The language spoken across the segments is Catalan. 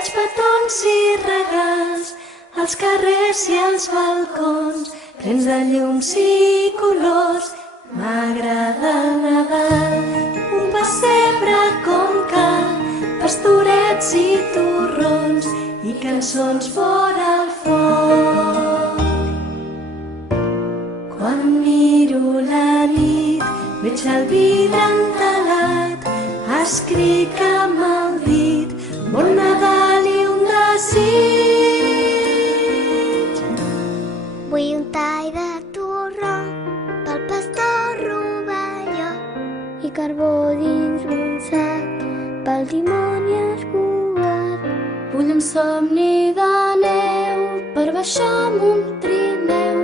faig petons i regals als carrers i als balcons, plens de llums i colors. M'agrada el Nadal, un pessebre com cal, pastorets i torrons i cançons fora al foc. Quan miro la nit, veig el vidre entelat, escric amb el dit, bon Nadal i un desig. Vull un tall de torró pel pastor rovelló i carbó dins un sac pel dimoni escuat. Vull un somni de neu per baixar amb un trineu,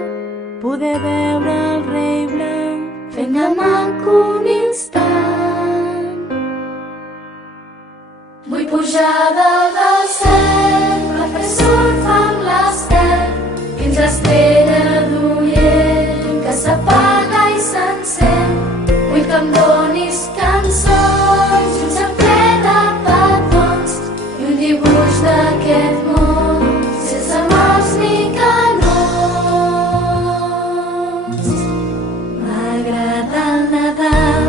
poder veure el rei blanc fent de maco un instant. Vull pujar dalt del cel per fer surf amb l'estel fins a l'estrella d'Orient que s'apaga i s'encén. Vull que em donis cançons i un sempler de petons i un dibuix d'aquest món sense morts ni canons. M'agrada el Nadal,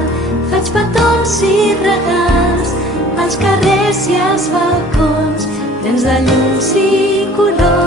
faig petons i regals als carrers i als balcons, plens de llums i colors.